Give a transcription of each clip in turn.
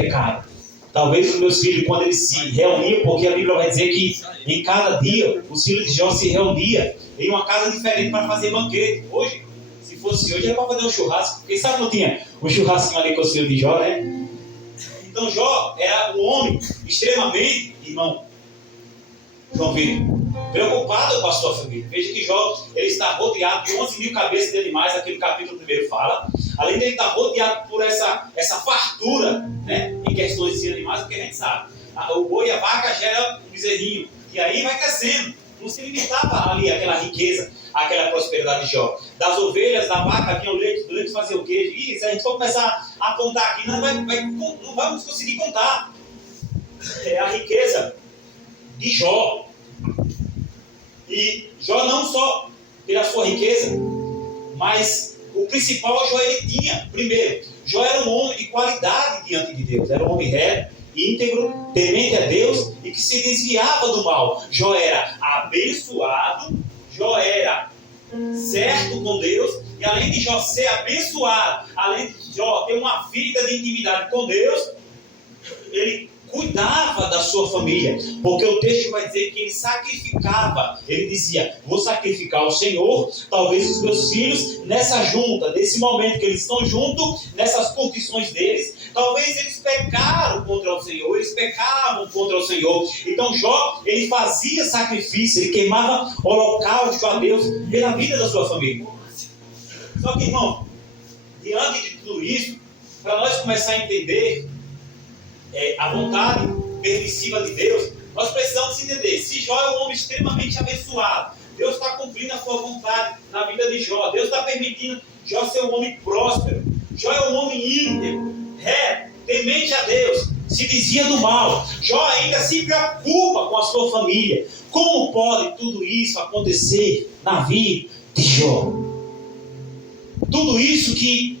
pecaram. Talvez os meus filhos, quando eles se reuniam, porque a Bíblia vai dizer que em cada dia os filhos de Jó se reuniam em uma casa diferente para fazer banquete. Hoje, se fosse hoje, era para fazer um churrasco. Quem sabe não tinha o churrasquinho ali com os filhos de Jó, né? Então Jó era um homem extremamente, irmão, João Vitor, preocupado com a sua família. Veja que Jó, ele está rodeado de 11 mil cabeças de animais, aquele capítulo 1 fala. Além de ele estar rodeado por essa fartura, né, em questões de animais, porque a gente sabe, o boi e a vaca gera um bezerrinho, e aí vai crescendo. Não se limitava ali aquela riqueza, aquela prosperidade de Jó. Das ovelhas, da vaca, vinha o leite, do leite fazia o queijo. E se a gente for começar a contar aqui, não vamos conseguir contar. É a riqueza de Jó. E Jó não só pela sua riqueza, mas o principal Jó ele tinha. Primeiro, Jó era um homem de qualidade diante de Deus. Era um homem reto, íntegro, temente a Deus e que se desviava do mal. Jó era abençoado, Jó era certo com Deus, e além de Jó ser abençoado, além de Jó ter uma vida de intimidade com Deus, ele cuidava da sua família, porque o texto vai dizer que ele sacrificava. Ele dizia: vou sacrificar ao Senhor, talvez os meus filhos, nessa junta, nesse momento que eles estão juntos, nessas curtições deles, talvez eles pecaram contra o Senhor, eles pecavam contra o Senhor. Então Jó, ele fazia sacrifício, ele queimava holocausto a Deus pela vida da sua família. Só que, irmão, diante de tudo isso, para nós começar a entender a vontade permissiva de Deus, nós precisamos entender: se Jó é um homem extremamente abençoado, Deus está cumprindo a sua vontade na vida de Jó, Deus está permitindo Jó ser um homem próspero, Jó é um homem íntegro, temente a Deus, se desvia do mal, Jó ainda se preocupa com a sua família. Como pode tudo isso acontecer na vida de Jó? Tudo isso que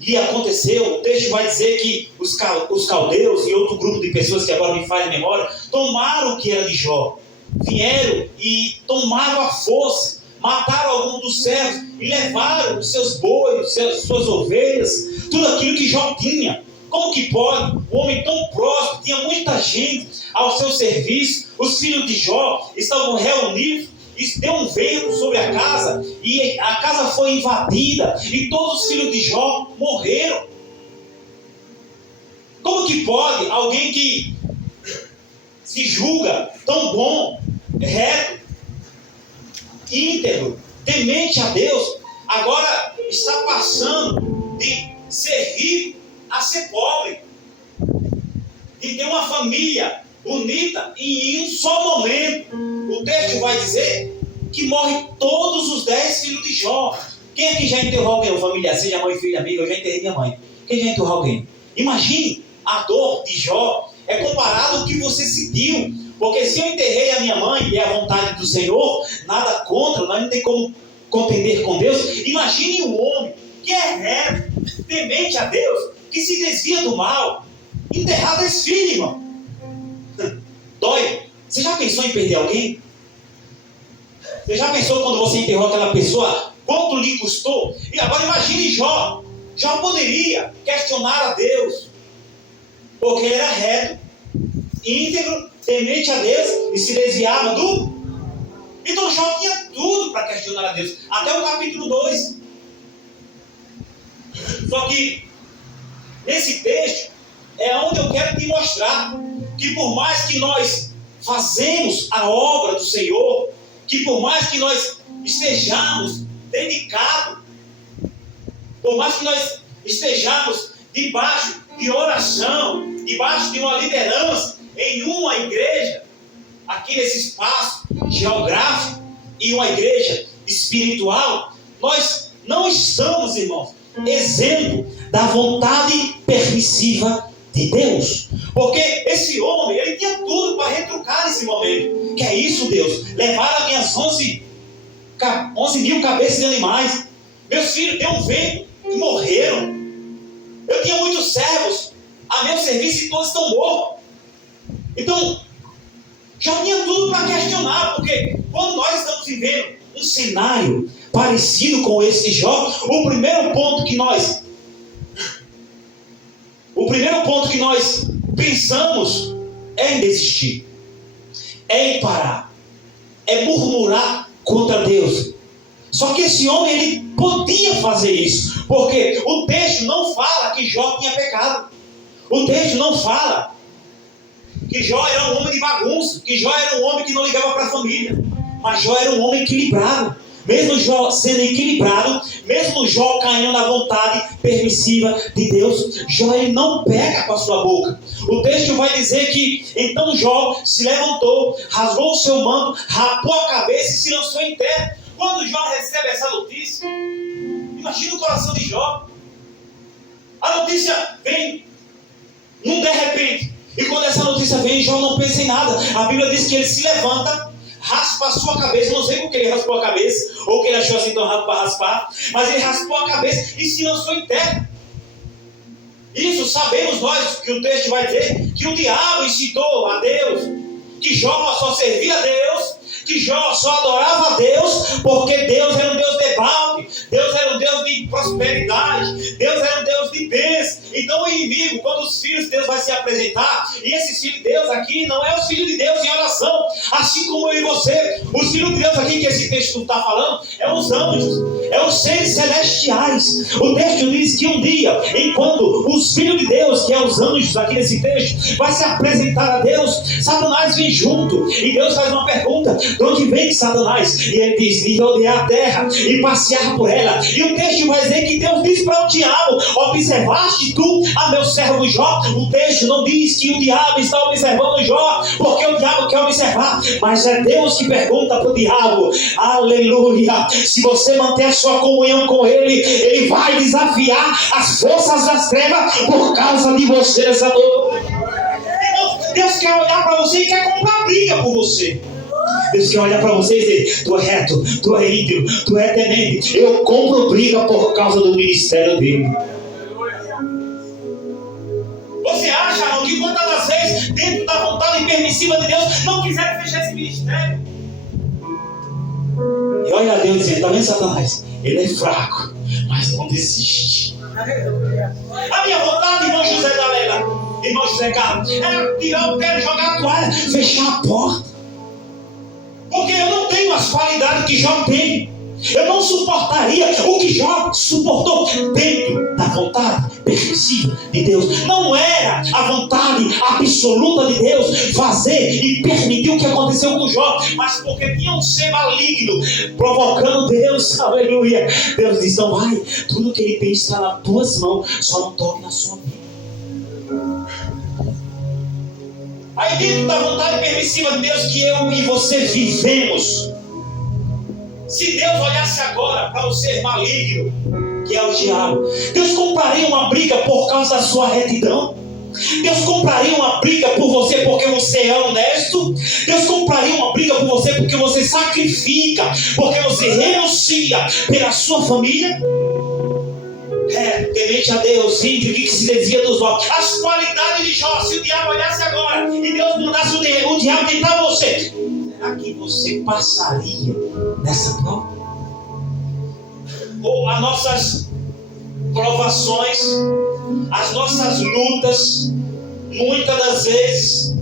lhe aconteceu, o texto vai dizer que os caldeus e outro grupo de pessoas que agora me faz a memória, tomaram o que era de Jó, vieram e tomaram a força, mataram alguns dos servos e levaram os seus bois, suas ovelhas, tudo aquilo que Jó tinha. Como que pode? Um homem tão próspero, tinha muita gente ao seu serviço, os filhos de Jó estavam reunidos. Isso deu um vento sobre a casa, e a casa foi invadida, e todos os filhos de Jó morreram. Como que pode alguém que se julga tão bom, reto, íntegro, temente a Deus, agora está passando de ser rico a ser pobre, de ter uma família bonita, e em um só momento, o texto vai dizer que morre todos os 10 filhos de Jó. Quem aqui já enterrou alguém, ou familiar, seja mãe, filho, amigo? Eu já enterrei minha mãe. Quem já enterrou alguém? Imagine a dor de Jó, é comparado ao que você sentiu, porque se eu enterrei a minha mãe e é a vontade do Senhor, nada contra, nós não tem como contender com Deus. Imagine um homem que é reto, temente a Deus, que se desvia do mal, enterrar 10 filhos, irmão. Dói. Você já pensou em perder alguém? Você já pensou quando você enterrou aquela pessoa, quanto lhe custou? E agora imagine Jó. Jó poderia questionar a Deus, porque ele era reto, íntegro, temente a Deus e se desviava do... Então Jó tinha tudo para questionar a Deus, até o capítulo 2. Só que nesse texto é onde eu quero te mostrar que por mais que nós fazemos a obra do Senhor, que por mais que nós estejamos dedicados, por mais que nós estejamos debaixo de oração, debaixo de uma liderança em uma igreja, aqui nesse espaço geográfico, e uma igreja espiritual, nós não estamos, irmãos, exemplo da vontade permissiva de Deus. Porque esse homem, ele tinha tudo para retrucar nesse momento. Que é isso, Deus? Levaram as minhas 11 mil cabeças de animais. Meus filhos deu um vento e morreram. Eu tinha muitos servos a meu serviço e todos estão mortos. Então, já tinha tudo para questionar. Porque quando nós estamos vivendo um cenário parecido com esse de Jó, o primeiro ponto que nós o primeiro ponto que nós pensamos é em desistir, é em parar, é murmurar contra Deus. Só que esse homem, ele podia fazer isso, porque o texto não fala que Jó tinha pecado. O texto não fala que Jó era um homem de bagunça, que Jó era um homem que não ligava para a família. Mas Jó era um homem equilibrado. Mesmo Jó sendo equilibrado, mesmo Jó caindo na vontade permissiva de Deus, Jó ele não peca com a sua boca. O texto vai dizer que então Jó se levantou, rasgou o seu manto, rapou a cabeça e se lançou em terra. Quando Jó recebe essa notícia, imagina o coração de Jó. A notícia vem num de repente. E quando essa notícia vem, Jó não pensa em nada. A Bíblia diz que ele se levanta, raspa a sua cabeça. Não sei por que ele raspou a cabeça, ou que ele achou assim tão rápido para raspar, mas ele raspou a cabeça e se lançou em terra. Isso sabemos nós, que o texto vai dizer que o diabo incitou a Deus, que Jó só servia a Deus, que Jó só adorava a Deus, porque Deus era um Deus de balde, Deus era um Deus de prosperidade, Deus era um Deus de bênção. Então o inimigo, quando os filhos de Deus vai se apresentar, e esses filhos de Deus aqui não é os filhos de Deus em oração, assim como eu e você, os filhos de Deus aqui que esse texto está falando, é os anjos, é os seres celestiais. O texto diz que um dia, enquanto os filhos de Deus, que é os anjos aqui nesse texto, vai se apresentar a Deus, Satanás vem junto, e Deus faz uma pergunta: de onde vem Satanás? E ele diz: de rodear a terra e passear por ela. E o texto vai dizer que Deus diz para o diabo: observaste tu a meu servo Jó? O texto não diz que o diabo está observando Jó, porque o diabo quer observar, mas é Deus que pergunta para o diabo: aleluia, se você manter a sua comunhão com ele, ele vai desafiar as forças das trevas por causa de você nessa noite. Deus quer olhar para você e quer comprar briga por você. Deus quer olhar para você e dizer: tu é reto, tu é íntegro, tu é temente, eu compro briga por causa do ministério dele. Você acha, irmão, que quantas das vezes, dentro da vontade permissiva de Deus, não quiseram fechar esse ministério? E olha a Deus dizendo: está vendo, Satanás? Ele é fraco, mas não desiste. A minha vontade, irmão José Dalela, irmão José Carlos, era tirar o pé, jogar a toalha, fechar a porta. Porque eu não tenho as qualidades que Jó tem. Eu não suportaria o que Jó suportou dentro da vontade permissiva de Deus. Não era a vontade absoluta de Deus fazer e permitir o que aconteceu com Jó, mas porque tinha um ser maligno provocando Deus. Aleluia. Deus diz: não vai, tudo que ele tem está nas tuas mãos, só não toque na sua vida. Aí dentro da vontade permissiva de Deus que eu e você vivemos, se Deus olhasse agora para o ser maligno, que é o diabo, Deus compraria uma briga por causa da sua retidão? Deus compraria uma briga por você porque você é honesto? Deus compraria uma briga por você porque você sacrifica, porque você renuncia pela sua família? Temente a Deus, íntegro, que se desvia dos olhos. As qualidades de Jó, se o diabo olhasse agora e Deus mandasse o diabo tentar você, será que você passaria nessa prova? Ou as nossas provações, as nossas lutas, muitas das vezes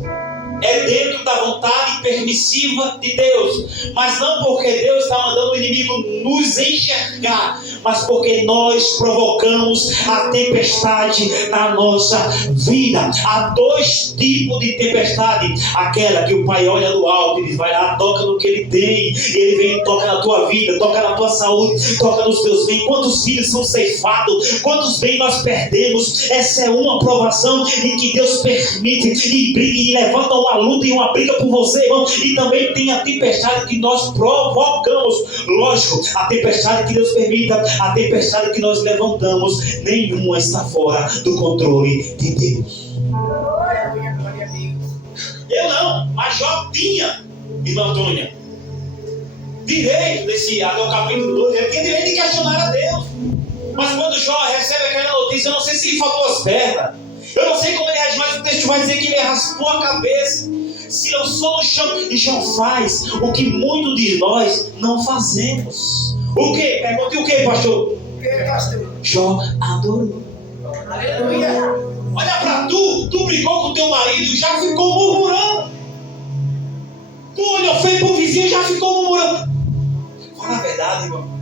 é dentro da vontade permissiva de Deus, mas não porque Deus está mandando o inimigo nos enxergar, mas porque nós provocamos a tempestade na nossa vida. Há dois tipos de tempestade: aquela que o pai olha do alto e diz: vai lá, toca no que ele tem, ele vem e toca na tua vida, toca na tua saúde, toca nos teus bens. Quantos filhos são ceifados, quantos bens nós perdemos? Essa é uma provação em que Deus permite e levanta uma luta e uma briga por você, irmão. E também tem a tempestade que nós provocamos. Lógico, a tempestade que Deus permita, a tempestade que nós levantamos, nenhuma está fora do controle de Deus. Eu não, mas Jó tinha, irmã Antônia, direito desse, até o capítulo 2, ele tinha direito de questionar a Deus. Mas quando Jó recebe aquela notícia, eu não sei se lhe faltou as pernas, eu não sei como ele reage, mas o texto vai dizer que ele raspou a cabeça, se lançou no chão, e Jó faz o que muitos de nós não fazemos. O que? Pergunte o que, pastor? Jó adorou. Aleluia. Olha para tu brigou com teu marido e já ficou murmurando. Tu olhou feio pro vizinho e já ficou murmurando. Fala a verdade, irmão.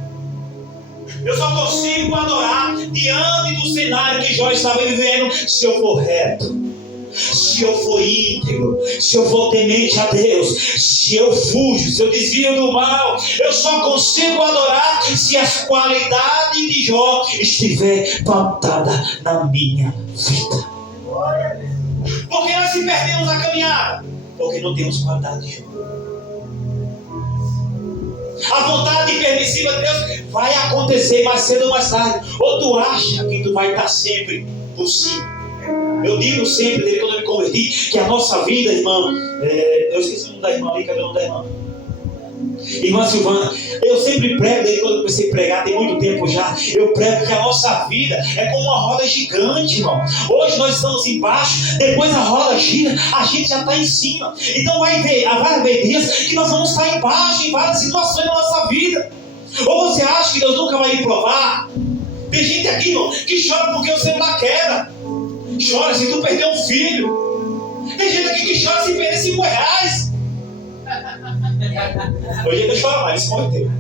Eu só consigo adorar diante do cenário que Jó estava vivendo se eu for reto, se eu for íntegro, se eu for temente a Deus, se eu fujo, se eu desvio do mal. Eu só consigo adorar se as qualidades de Jó estiver plantada na minha vida. Porque nós se perdemos na caminhada, porque não temos qualidade de Jó. A vontade permissiva de Deus vai acontecer mais cedo ou mais tarde. Ou tu acha que tu vai estar sempre por cima? Eu digo sempre, desde quando eu me converti, que a nossa vida, irmão, eu esqueci o nome da irmã ali, cadê o nome da irmã? Irmã Silvana, eu sempre prego, desde quando eu comecei a pregar, tem muito tempo já, eu prego que a nossa vida é como uma roda gigante, irmão. Hoje nós estamos embaixo, depois a roda gira, a gente já está em cima. Então vai haver dias que nós vamos estar embaixo, em várias situações da nossa vida. Ou você acha que Deus nunca vai lhe provar? Tem gente aqui, irmão, que chora porque você não dá queda. Chora se tu perder um filho. Tem gente aqui que chora se perder R$5. Hoje ele chora mais, se converteu.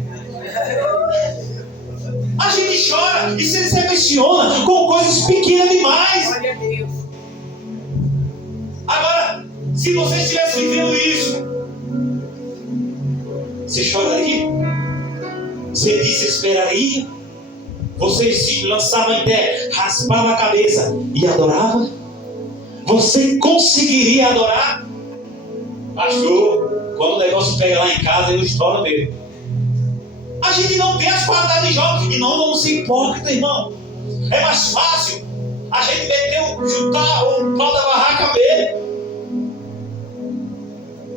A gente chora e se emociona com coisas pequenas demais. Agora, se você estivesse vivendo isso, você choraria? Você desesperaria? Você se lançava em pé, raspava a cabeça e adorava? Você conseguiria adorar? Pastor, quando o negócio pega lá em casa, eu estouro mesmo. A gente não tem as qualidades de Jó e não vamos ser hipócritas, irmão. É mais fácil a gente chutar o pau da barraca mesmo.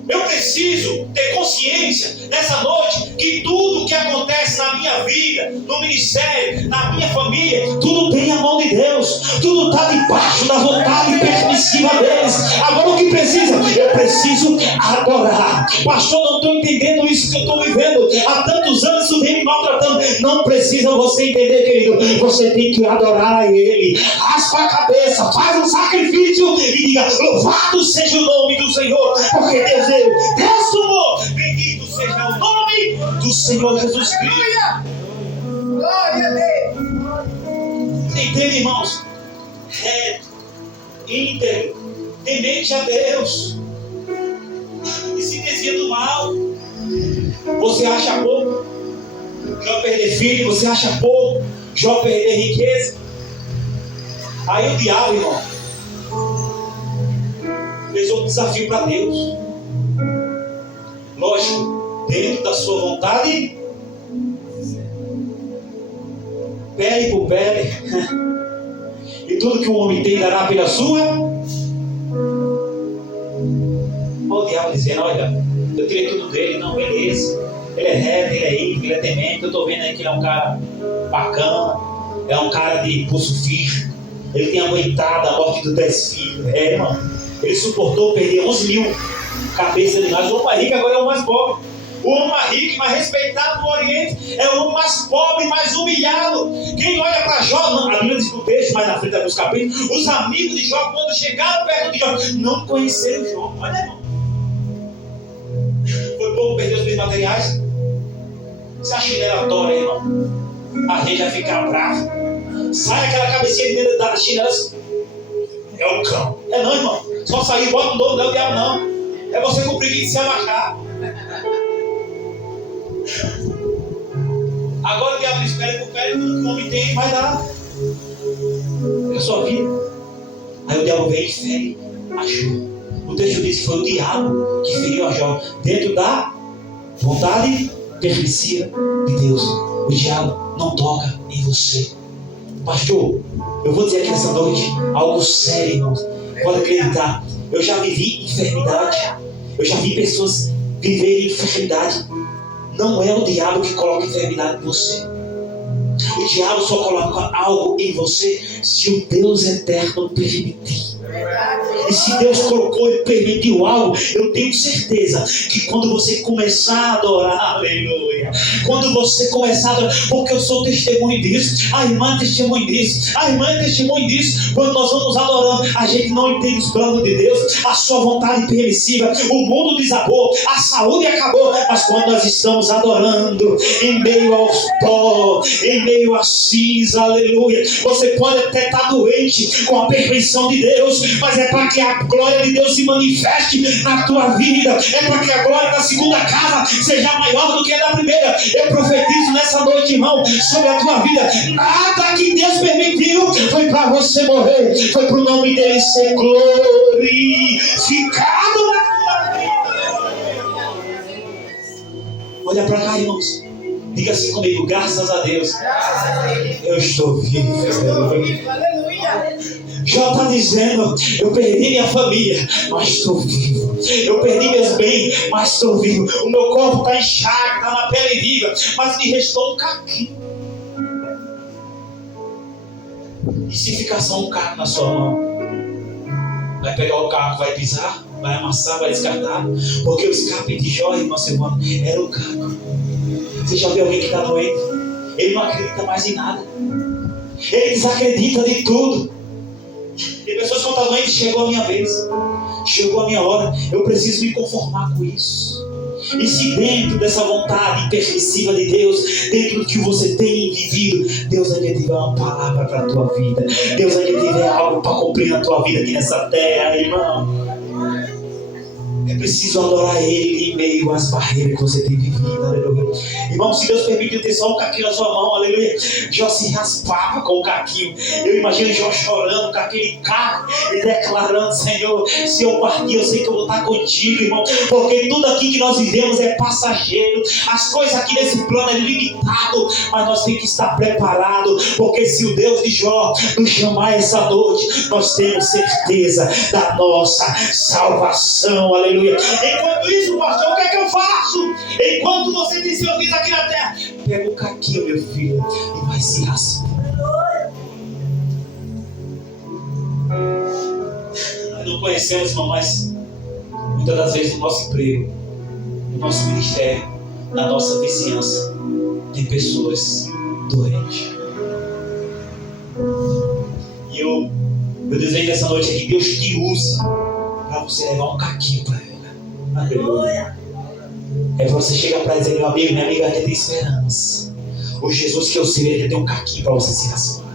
Eu preciso ter consciência nessa noite que tudo que acontece na minha vida, no ministério, na minha família, tudo tem a mão de Deus, tudo está debaixo da vontade permissiva deles. Agora o que precisa? Eu preciso adorar. Pastor, não estou entendendo isso que eu estou vivendo. Há tantos anos isso vem me maltratando. Não precisa você entender, querido. Você tem que adorar a Ele. Raspa a cabeça, faz um sacrifício e diga: louvado seja o nome do Senhor, porque Deus é Deus amor, bendito seja o nome do Senhor Jesus Cristo. Glória a Deus. Entende, irmãos? Reto, íntegro, temente a Deus e se desvia do mal. Você acha pouco Jó perder filho? Você acha pouco Jó perder riqueza? Aí o diabo, irmão, fez outro desafio para Deus. Lógico, dentro da sua vontade, pele por pele, e tudo que o homem tem dará pela sua. O diabo dizendo: olha, eu tirei tudo dele. Não, beleza, ele é reto, ele é íntegro, ele é temente. Eu estou vendo aí que ele é um cara bacana, é um cara de pulso firme, ele tem aguentado a morte dos 10 filhos. Irmão, ele suportou perder 11 mil cabeça de nós. O homem mais rico agora é o mais pobre. O homem mais rico e mais respeitado no Oriente é o homem mais pobre e mais humilhado. Quem olha para Jó, não, a Bíblia diz no texto, mais na frente dos capítulos, os amigos de Jó, quando chegaram perto de Jó, não conheceram Jó. Olha, irmão, foi pouco perder os bens materiais. Se a chinela tora, irmão, a gente já fica bravo. Sai aquela cabecinha de dentro da chinela, é o cão. É não, irmão, só sair, bota um novo, não é o diabo não. É você com preguiça de se abaixar. Agora o diabo espera que o pé que o homem tem vai dar. É a sua vida. Aí o diabo vem e fere a Jó. O texto diz que foi o diabo que feriu a Jó dentro da vontade permissiva de Deus. O diabo não toca em você. Pastor, eu vou dizer aqui nessa noite algo sério, irmãos. Pode acreditar. Eu já vivi enfermidade. Eu já vi pessoas viverem enfermidade. Não é o diabo que coloca enfermidade em você. O diabo só coloca algo em você se o Deus eterno permitir. E se Deus colocou e permitiu algo, eu tenho certeza que quando você começar a adorar, aleluia, quando você começar a adorar, porque eu sou testemunho disso, a irmã é testemunho disso, a irmã é testemunho disso, quando nós vamos adorando, a gente não entende os planos de Deus, a sua vontade permissiva, o mundo desabou, a saúde acabou, mas quando nós estamos adorando, em meio aos pó, em meio à cinza, aleluia, você pode até estar doente com a perfeição de Deus, mas é para que a glória de Deus se manifeste na tua vida, é para que a glória da segunda casa seja maior do que a da primeira. Eu profetizo nessa noite, irmão, sobre a tua vida, nada que Deus permitiu foi para você morrer, foi para o nome dele ser glorificado na tua vida. Olha para cá, irmãos, diga assim comigo: graças a Deus, eu estou vivo. Jó está dizendo: eu perdi minha família, mas estou vivo. Eu perdi meus bens, mas estou vivo. O meu corpo está inchado, está na pele viva, mas me restou um caquinho. E se ficar só um caco na sua mão? Vai pegar o caco, vai pisar, vai amassar, vai descartar? Porque o escape de Jó, irmã Silvana, era o caco. Você já viu alguém que está doente? Ele não acredita mais em nada. Ele desacredita de tudo. Tem pessoas que estão doentes: chegou a minha vez, chegou a minha hora, eu preciso me conformar com isso. E se dentro dessa vontade permissiva de Deus, dentro do que você tem vivido, Deus ainda tiver uma palavra para a tua vida, Deus ainda tiver algo para cumprir na tua vida aqui nessa terra, irmão, é preciso adorar Ele em meio às barreiras que você tem vivido, aleluia. Irmão, se Deus permitiu ter só um caquinho na sua mão, aleluia, Jó se raspava com o caquinho. Eu imagino Jó chorando com aquele caco e declarando: Senhor, se eu partir, eu sei que eu vou estar contigo, irmão, porque tudo aqui que nós vivemos é passageiro, as coisas aqui nesse plano é limitado, mas nós temos que estar preparados, porque se o Deus de Jó nos chamar essa noite, nós temos certeza da nossa salvação, aleluia. Enquanto isso, pastor, o que é que eu faço? Enquanto você tem seus dias aqui na terra, pega o caquinho, meu filho, e vai se raspar. Nós não conhecemos, irmão, mas muitas das vezes no nosso emprego, no nosso ministério, na nossa vizinhança, tem pessoas doentes. E eu desejo essa noite aqui que Deus te use para você levar um caquinho para ela. Aleluia. É para você chegar para dizer: meu amigo, minha amiga, ainda tem esperança. O Jesus que eu sei, ele tem um caquinho para você se raspar.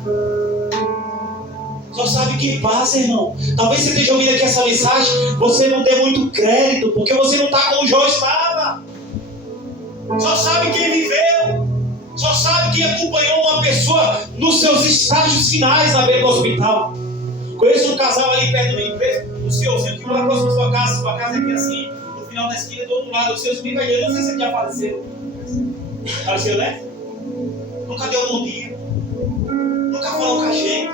Só sabe que passa, irmão. Talvez você esteja ouvindo aqui essa mensagem, você não dê muito crédito, porque você não está como o Jó estava. Só sabe quem viveu, só sabe quem acompanhou uma pessoa nos seus estágios finais na beira do hospital. Conheço um casal ali perto da minha empresa, um senhorzinho que mora próximo da sua casa é aqui assim, no final da esquina, do outro lado, o seu filho vai ver, não sei se ele já faleceu. Faleceu, né? Nunca deu um bom dia, nunca falou com a gente,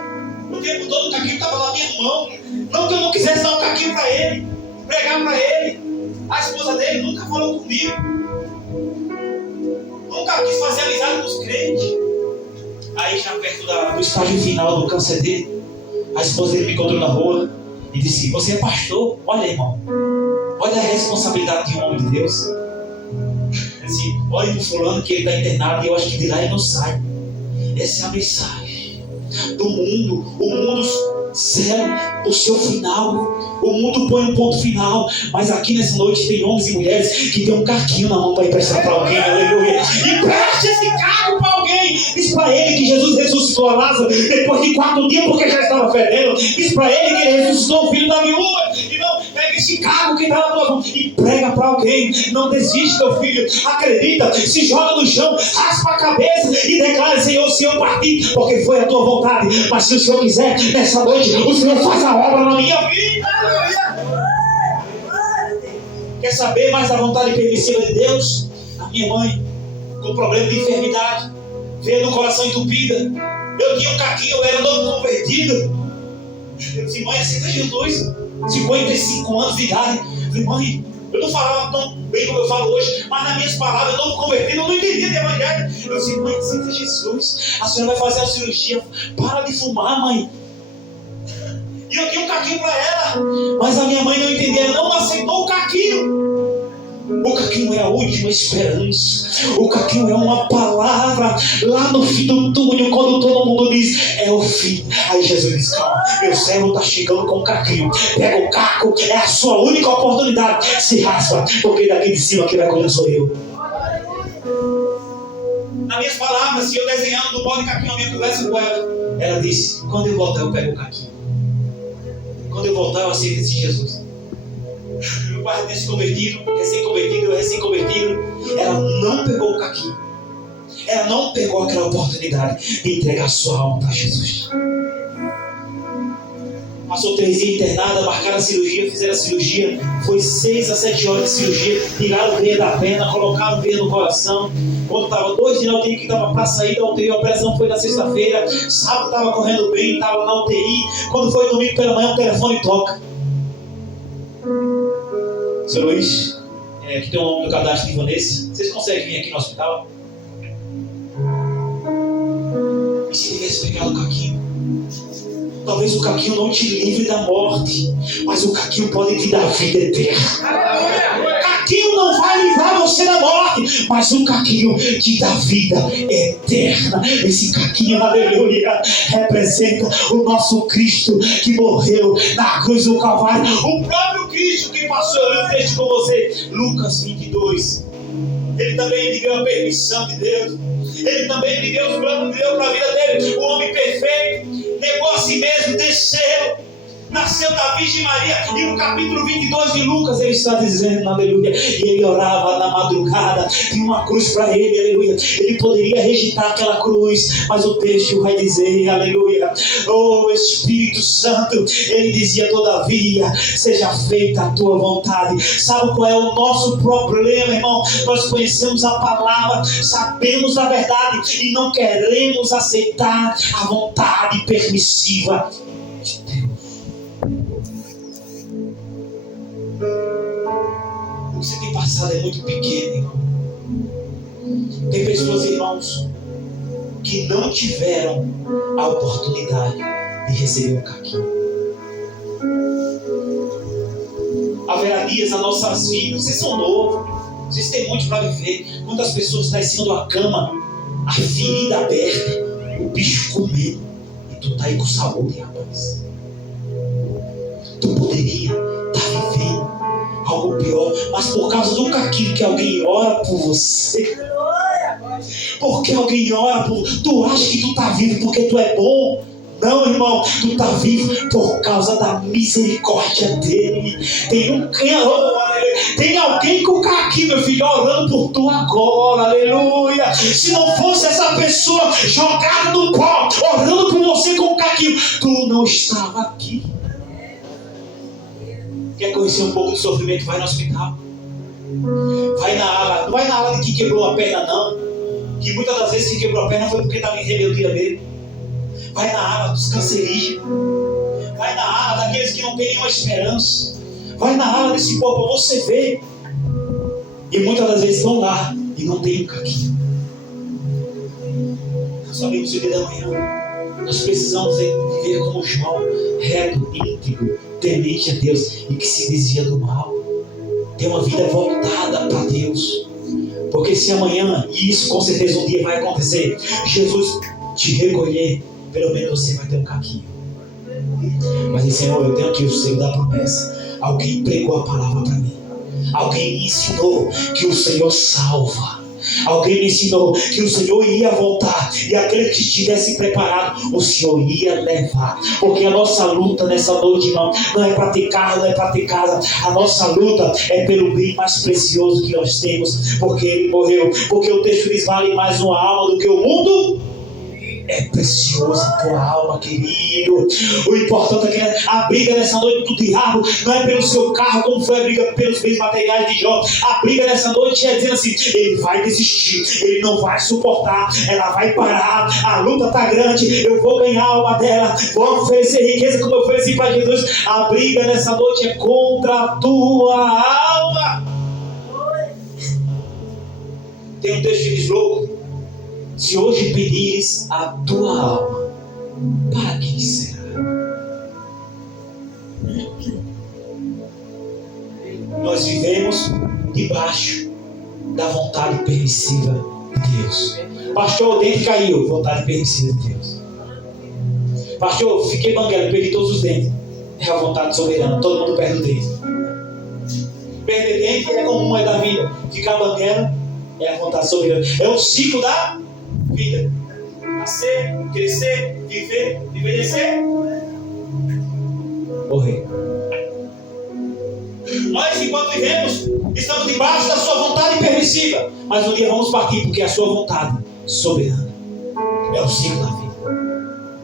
o tempo todo o caquinho estava lá na minha mão. Não que eu não quisesse dar um caquinho para ele, pregar para ele. A esposa dele nunca falou comigo, nunca quis fazer amizade com os crentes. Aí já perto do estágio final do câncer dele, a esposa dele me encontrou na rua e disse: você é pastor? Olha, irmão, olha a responsabilidade de um homem de Deus. Eu disse: olha para o fulano que ele está internado e eu acho que de lá ele não sai. Essa é a mensagem do mundo. O mundo zera o seu final, o mundo põe um ponto final, mas aqui nessa noite tem homens e mulheres que tem um caquinho na mão para emprestar para alguém, aleluia. Empreste esse carro para alguém. Diz para ele que Jesus ressuscitou a Lázaro depois de 4 dias, porque já estava fedendo. Diz para ele que ele ressuscitou o filho da viúva. E não, pega esse carro que está na tua mão e prega para alguém. Não desiste, meu filho, acredita, se joga no chão, raspa a cabeça e declara: Senhor, se eu partir, porque foi a tua vontade, mas se o Senhor quiser, nessa noite o Senhor faz a obra na minha vida. Quer saber mais da vontade permissiva de Deus? A minha mãe, com problema de enfermidade, veio no coração entupida. Eu tinha um caquinho, eu era novo convertido. Eu disse: mãe, aceita Jesus. 55 anos de idade. Eu falei: mãe, eu não falava tão bem como eu falo hoje, mas nas minhas palavras, eu novo convertido, eu não entendia de evangelho. Eu disse: mãe, aceita Jesus. A senhora vai fazer a cirurgia. Para de fumar, mãe. E eu tinha um caquinho para ela, Mas a minha mãe não entendia, ela não aceitou o caquinho. O caquinho é a última esperança. O caquinho é uma palavra lá no fim do túnel, quando todo mundo diz, é o fim. Aí Jesus diz, calma, meu servo está chegando com o caquinho. Pega o caco, é a sua única oportunidade. Se raspa, porque daqui de cima quem vai cuidar sou eu. Nas minhas palavras, se eu desenhando do bode caquinho a minha conversa com ela disse, quando eu voltar eu pego o caquinho. Quando eu voltar eu aceito esse Jesus. Meu pai recém-convertido, ela não pegou o caquinho. Ela não pegou aquela oportunidade de entregar sua alma para Jesus. Passou 3 dias internada, marcaram a cirurgia, fizeram a cirurgia. Foi 6 a 7 horas de cirurgia. Tiraram veia da perna, colocaram veia no coração. Quando estava 2 dias na UTI, que estava para sair da UTI, a operação foi na sexta-feira. Sábado estava correndo bem, estava na UTI. Quando foi domingo pela manhã, o telefone toca. Seu Luiz, aqui tem um nome do cadastro de Vanessa. Vocês conseguem vir aqui no hospital? E se tivesse pegado o caquinho? Talvez o caquinho não te livre da morte, mas o caquinho pode te dar vida eterna. O caquinho não vai livrar você da morte, mas o caquinho te dá vida eterna. Esse caquinho, aleluia, representa o nosso Cristo que morreu na cruz do Calvário. O próprio Cristo que passou, eu li um texto com você, Lucas 22. Ele também viveu a permissão de Deus. Ele também viveu os planos de Deus para a vida dele. O homem perfeito negou a si mesmo, desceu, nasceu da Virgem Maria. E no capítulo 22 de Lucas ele está dizendo, aleluia, e ele orava na madrugada, tinha uma cruz para ele, aleluia. Ele poderia rejeitar aquela cruz, mas o texto vai dizer, aleluia, oh Espírito Santo, ele dizia, todavia, seja feita a tua vontade. Sabe qual é o nosso problema, irmão? Nós conhecemos a palavra, sabemos a verdade e não queremos aceitar a vontade permissiva de Deus. O que você tem passado é muito pequeno, irmão. Tem pessoas, irmãos, que não tiveram a oportunidade de receber um caquinho. Haverá dias nas nossas vidas, vocês são novos, vocês têm muito para viver. Quantas pessoas estão em cima de uma cama, a ferida aberta, o bicho comendo, e tu tá aí com saúde, rapaz. Tu poderia estar vivendo algo pior, mas por causa do caquinho que alguém ora por você, porque alguém ora por você, tu acha que tu está vivo porque tu é bom? Não, irmão, tu está vivo por causa da misericórdia dele. Tem alguém com caquinho, meu filho, orando por tu agora, aleluia. Se não fosse essa pessoa jogada no pó, orando por você com caquinho, tu não estava aqui. Quer conhecer um pouco de sofrimento? Vai no hospital. Vai na ala. Não vai na ala de que quebrou a perna, não. Que muitas das vezes quem quebrou a perna foi porque estava em rebeldia dele. Vai na ala dos cancerígenos. Vai na ala daqueles que não têm nenhuma esperança. Vai na ala desse povo para você ver. E muitas das vezes estão lá e não tem um caquinho. Nós sabemos o dia da manhã. Nós precisamos viver como João, reto, íntegro, temente a Deus e que se desvia do mal. Ter uma vida voltada para Deus. Porque se amanhã, e isso com certeza um dia vai acontecer, Jesus te recolher, pelo menos você vai ter um caquinho. Mas Senhor, eu tenho aqui o selo da promessa. Alguém pregou a palavra para mim. Alguém me ensinou que o Senhor salva. Alguém me ensinou que o Senhor ia voltar e aquele que estivesse preparado, o Senhor ia levar. Porque a nossa luta nessa noite, irmão, não é para ter carro, não é para ter casa. A nossa luta é pelo bem mais precioso que nós temos, porque Ele morreu. Porque o texto diz, vale mais uma alma do que o mundo. É preciosa a tua alma, querido. O importante é que a briga nessa noite do diabo não é pelo seu carro, como foi a briga pelos bens materiais de Jó. A briga nessa noite é dizendo assim, ele vai desistir, ele não vai suportar, ela vai parar, a luta está grande, eu vou ganhar a alma dela, vou oferecer riqueza como eu ofereci para Jesus. A briga nessa noite é contra a tua alma. Tem um texto que diz, louco, se hoje pedires a tua alma, para que será? nós vivemos debaixo da vontade permissiva de Deus. Pastor, o dente caiu, vontade permissiva de Deus. Pastor, fiquei banguelo, perdi todos os dentes. É a vontade soberana, todo mundo perde o dente. Perder dente é comum, é da vida. Ficar banguelo é a vontade soberana. É o ciclo da vida. Nascer, crescer, viver, envelhecer, morrer. Nós, enquanto vivemos, estamos debaixo da sua vontade permissiva. Mas um dia vamos partir, porque é a sua vontade soberana. É o ciclo da vida.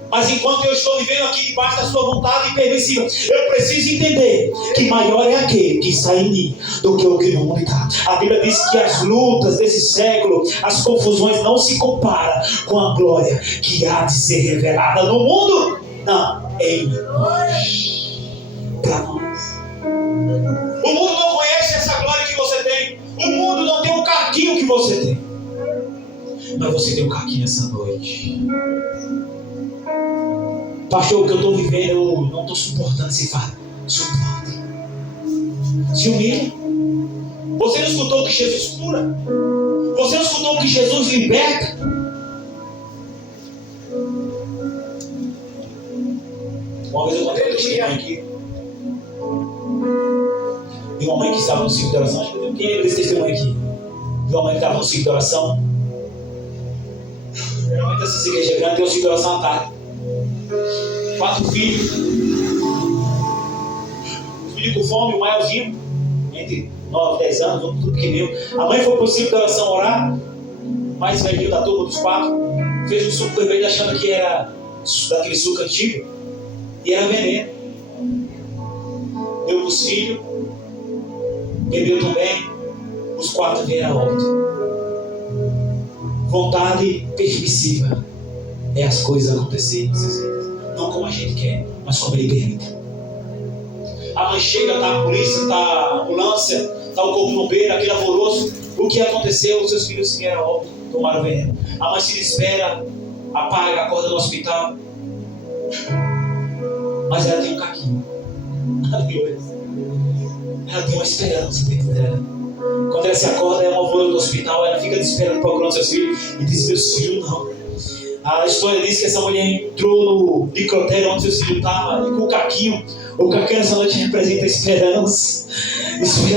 Mas enquanto eu estou vivendo aqui debaixo da sua vontade permissiva, eu preciso entender que maior é aquele que está em mim do que o que no mundo está. A Bíblia diz que as lutas desse século, as confusões não se comparam com a glória que há de ser revelada no mundo. Não, em nós. Para nós. O mundo não conhece essa glória que você tem. O mundo não tem o carguinho que você tem. Mas você tem um carguinho essa noite. Pastor, o que eu estou vivendo, eu não estou suportando esse fardo. Suporte. Se humilhe. Você não escutou que Jesus cura? Você não escutou que Jesus liberta? Uma vez eu contei um testemunho aqui de uma mãe que estava no ciclo de oração. Quem lembra desse testemunho aqui? De uma mãe que estava no ciclo de oração. Geralmente essas igrejas grandes tem um ciclo de oração à tarde. 4 filhos. O filho com fome, o maiorzinho, entre 9 e 10 anos, tudo pequenininho. A mãe foi para o ciclo de oração orar. O mais velhinho da turma dos 4 fez um suco vermelho achando que era daquele suco antigo. E era veneno. Deu para os filhos. Bebeu também. Os 4 vieram a óbito. Vontade permissiva é as coisas acontecerem. Não como a gente quer, mas como Ele permite. A mãe chega, está a polícia, está a ambulância, está o corpo no beiro, aquele alvoroço. O que aconteceu? Os seus filhos vieram a óbito, tomaram veneno. A mãe se desespera, apaga, acorda no hospital. Mas ela tem um caquinho. Ela tem uma esperança dentro dela. Quando ela se acorda, é um alvoroço do hospital, ela fica desesperando, procurando seus filhos e diz: meus filhos não. A história diz que essa mulher entrou no necrotério onde seus filhos estavam, e com o caquinho nessa noite representa a esperança.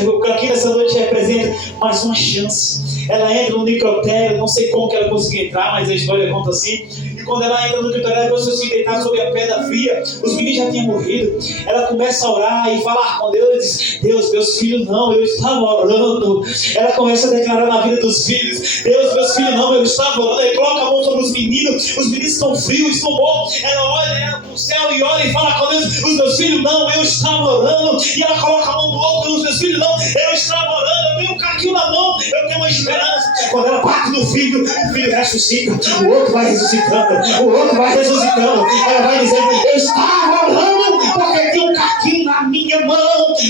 O caquinho nessa noite representa mais uma chance. Ela entra no necrotério, não sei como que ela conseguiu entrar, mas a história conta assim. E quando ela entra no necrotério, ela viu seus filhos deitados sobre a pedra fria, os meninos já tinham morrido. Ela começa a orar e falar com Deus, diz: Deus, meus filhos não, eu estava orando. Ela começa a declarar na vida dos filhos: Deus, meus filhos não, eu estava orando. Aí coloca a mão sobre os meninos estão frios, estão bons. Ela olha para o céu e ora e fala com Deus: os meus filhos não, eu estava orando. E ela coloca a mão no outro: os meus filhos não, eu estava orando. Eu tenho um caquinho na mão, eu tenho uma esperança. Quando ela bate no filho, o filho ressuscita, o outro vai ressuscitando, o outro vai ressuscitando. Ela vai dizendo: eu estava orando porque tem um caquinho na minha mão.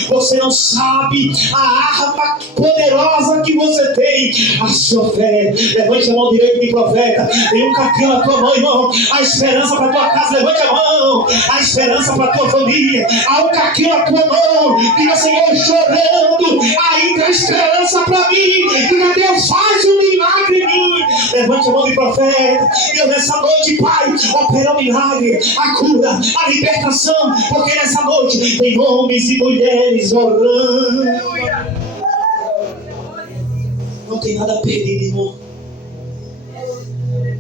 Você não sabe a arma poderosa que você tem, a sua fé. Levante a mão direita de profeta. Tem um caquinho na tua mão, irmão. A esperança para tua casa, levante a mão. A esperança para tua família. Há um caquinho na tua mão. Diga: Senhor, chorando, ainda há esperança para mim. Diga: Deus, faz um milagre em mim. Levante a mão de profeta. Deus, nessa noite, Pai, opera o milagre, a cura, a libertação, porque nessa noite tem homens e mulheres orando. Não tem nada perdido, irmão.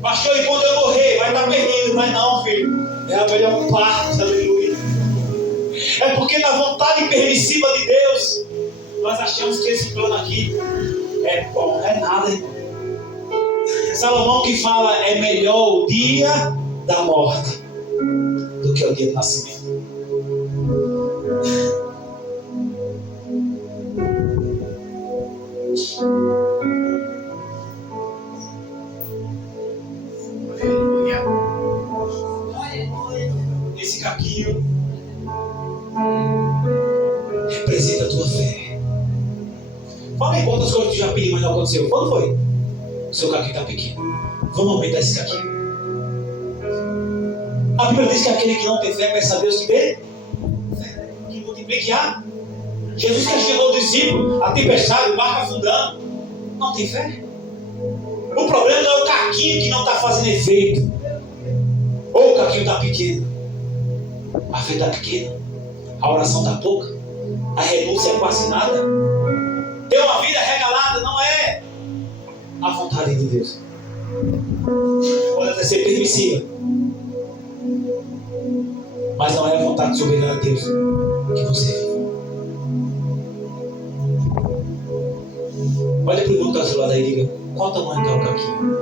Pastor, e quando eu morrer, vai estar perdido. Mas não, filho, é a melhor parte, aleluia. É porque na vontade permissiva de Deus, nós achamos que esse plano aqui é bom, é nada, irmão. Salomão que fala: é melhor o dia da morte do que o dia do nascimento. Esse caquinho representa a tua fé. Fala aí quantas coisas tu já pediu, mas não aconteceu. Quando foi? O seu caquinho está pequeno. Vamos aumentar esse caquinho. A Bíblia diz que aquele que não tem fé, peça a Deus que dê, que multiplique a Jesus castigou os discípulos, a tempestade, o barco afundando. Não tem fé. O problema não é o caquinho que não está fazendo efeito. Ou o caquinho está pequeno. A fé está pequena. A oração está pouca. A renúncia é quase nada. Ter uma vida regalada não é a vontade de Deus. Pode até ser permissiva, mas não é a vontade soberana de Deus que você vive. Olha para o irmão que está do seu lado aí e diga: qual o tamanho está o caquinho?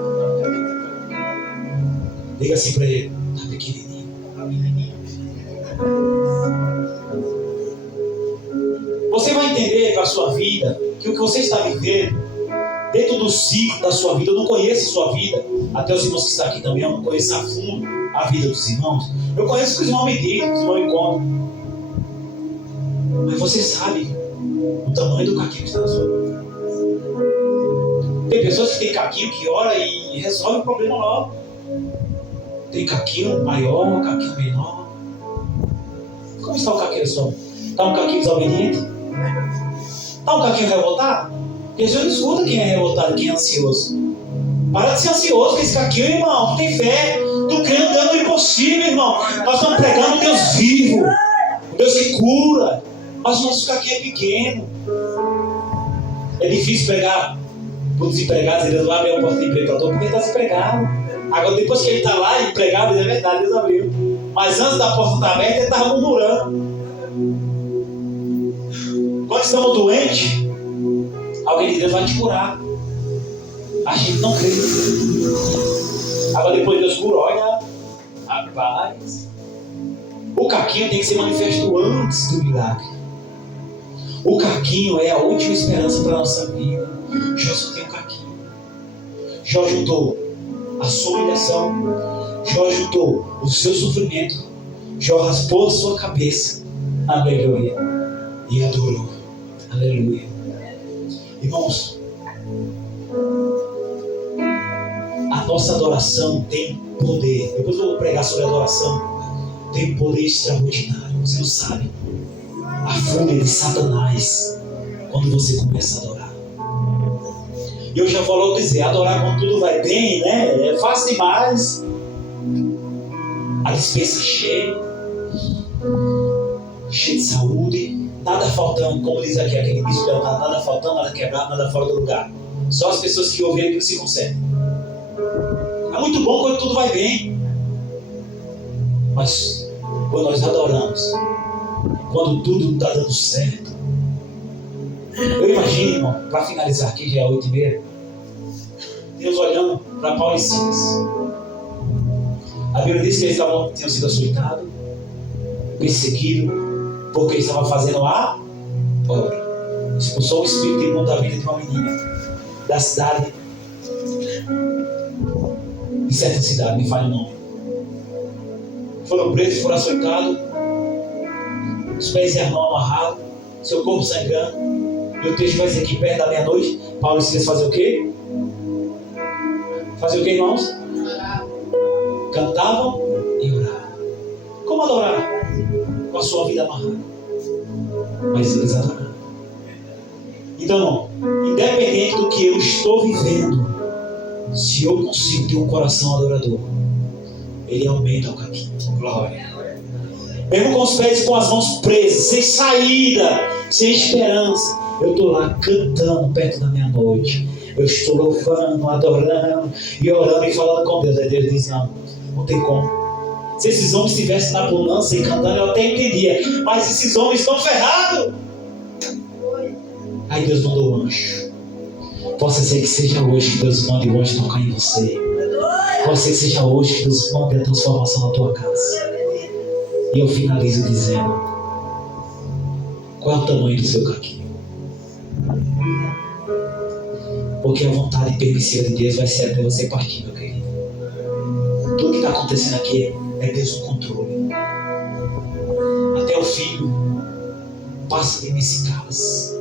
Diga assim para ele: está pequenininho. Você vai entender para a sua vida que o que você está vivendo dentro do ciclo da sua vida, eu não conheço a sua vida, até os irmãos que estão aqui também, eu não conheço a fundo a vida dos irmãos. Eu conheço o que os irmãos me dizem, os irmãos me contam. Mas você sabe o tamanho do caquinho que está na sua vida. Tem pessoas que têm caquinho que ora e resolve o problema logo. Tem caquinho maior, caquinho menor. Como está o caquinho só? Está um caquinho desobediente? Está um caquinho revoltado? Jesus não escuta quem é revoltado, quem é ansioso. Para de ser ansioso com esse caquinho, irmão. Tu tem fé. Tu crê no Deus do impossível, irmão. Nós estamos pregando um Deus vivo, um Deus que cura. Mas o nosso caquinho é pequeno. É difícil pregar para o desempregado. Deus vai abrir a porta de emprego para todo porque ele está desempregado. Agora, depois que ele está lá, empregado, é verdade, Deus abriu. Mas antes da porta estar aberta, ele estava murmurando. Quando estamos doentes, alguém de Deus vai te curar. A gente não crê. Agora depois Deus cura, olha, rapaz. O caquinho tem que ser manifesto antes do milagre. O caquinho é a última esperança para a nossa vida. Jó só tem um caquinho. Jó juntou a sua humilhação. Jó juntou o seu sofrimento. Jó raspou a sua cabeça. Aleluia. E adorou. Aleluia. Irmãos, a nossa adoração tem poder. Depois eu vou pregar sobre adoração. Tem poder extraordinário. Você não sabe a fúria de Satanás quando você começa a adorar. E eu já vou logo dizer: adorar quando tudo vai bem, né? É fácil demais. A despensa cheia de saúde, nada faltando, como diz aqui aquele bispo Leonardo, nada faltando, nada quebrado, nada fora do lugar. Só as pessoas que ouvem aquilo se consertam. É muito bom quando tudo vai bem. Mas quando nós adoramos, quando tudo não está dando certo, eu imagino, irmão, para finalizar aqui, já é 8h30, Deus olhando para Paulo e Silas. A Bíblia diz que eles tinham sido açoitados, perseguidos, porque eles estavam fazendo a obra. Expulsou o espírito imundo da vida de uma menina da cidade, de certa cidade, me falha o nome. Foram presos, foram açoitados, os pés e as mãos amarrados, seu corpo sangrando. E o texto vai dizer que perto da meia-noite, Paulo e Silas faziam o quê? Faziam o quê, irmãos? Cantavam e oravam. Como adorar? Com a sua vida amarrada. Mas eles adoraram. Então, independente do que eu estou vivendo, se eu consigo ter um coração adorador, ele aumenta o caminho. Glória. Mesmo com os pés e com as mãos presas, sem saída, sem esperança, eu estou lá cantando perto da meia-noite. Eu estou louvando, adorando e orando e falando com Deus. Aí Deus diz: não tem como. Se esses homens estivessem na bonança e cantando, eu até entendia. Mas esses homens estão ferrados. Aí Deus mandou o anjo. Possa ser que seja hoje que Deus mande o anjo tocar em você. Pode ser que seja hoje que Deus mande a transformação na tua casa. E eu finalizo dizendo: qual é o tamanho do seu caquinho? Porque a vontade permissiva de Deus vai ser até você partir, meu querido. Tudo que está acontecendo aqui é Deus no controle. Até o filho passa de nesse cálice.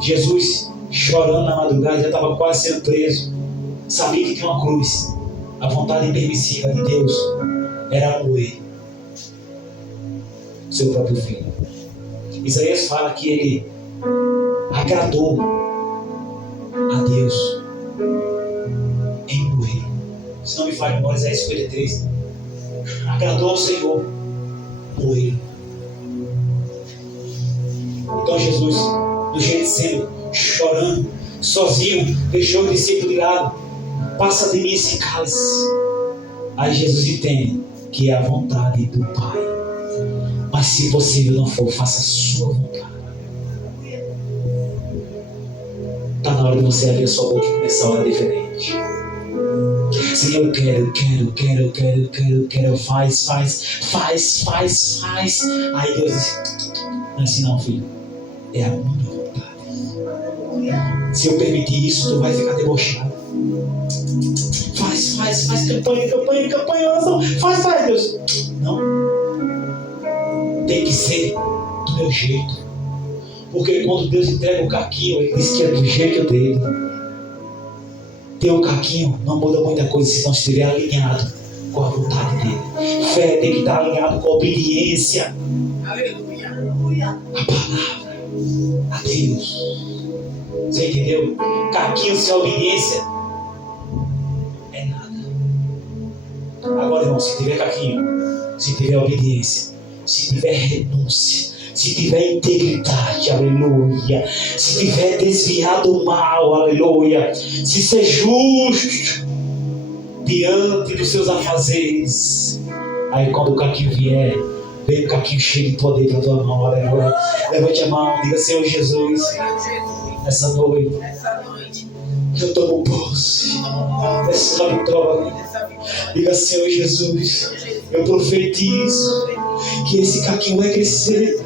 Jesus, chorando na madrugada, já estava quase sendo preso. Sabia que tinha uma cruz. A vontade permissiva de Deus era moer seu próprio filho. Isaías fala que ele agradou a Deus em morrer. Se não me falha memória, Isaías 53. Agradou ao Senhor morrer. Então Jesus, do Getsemane, chorando, sozinho, deixou o discípulo de lado. Passa de mim esse cálice. Aí Jesus entende que é a vontade do Pai. Mas se possível não for, faça a sua vontade. Está na hora de você abrir a sua boca e começar a orar diferente. Senhor, eu quero, faz. Aí Deus diz, não é assim não, filho. É a minha vontade. Se eu permitir isso, tu vai ficar debochado. Faz campanha, oração. Faz, Deus. Não. Tem que ser do meu jeito. Porque quando Deus entrega o caquinho, Ele diz que é do jeito dele. Ter o caquinho não muda muita coisa se não estiver alinhado com a vontade dele. Fé tem que estar alinhado com a obediência. Aleluia. A palavra. A Deus. Você entendeu? Caquinho sem obediência é nada. Agora, irmão, se tiver caquinho, se tiver obediência, se tiver renúncia, se tiver integridade, aleluia, se tiver desviado do mal, aleluia, se ser justo diante dos seus afazeres, aí quando o caquinho vier, vem o caquinho cheio de poder para a tua mão, aleluia. Levante a mão, diga: Senhor Jesus, essa noite eu tomo posse dessa vitória. Diga: Senhor Jesus, eu profetizo que esse caquinho vai crescer,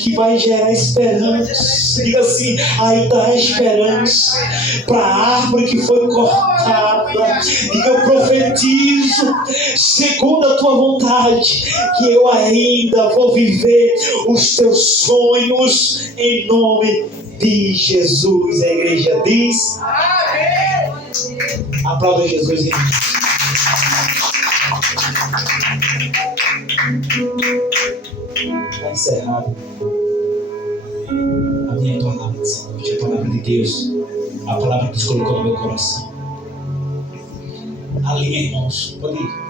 que vai gerar esperança. Diga assim: ainda há esperança para a árvore que foi cortada. Diga: eu profetizo, segundo a tua vontade, que eu ainda vou viver os teus sonhos, em nome de Jesus. A igreja diz amém. Aplauda Jesus, irmão. Está encerrado a minha palavra dessa noite, a palavra de Deus, a palavra que Deus colocou no meu coração. Alinha, irmãos, pode ir.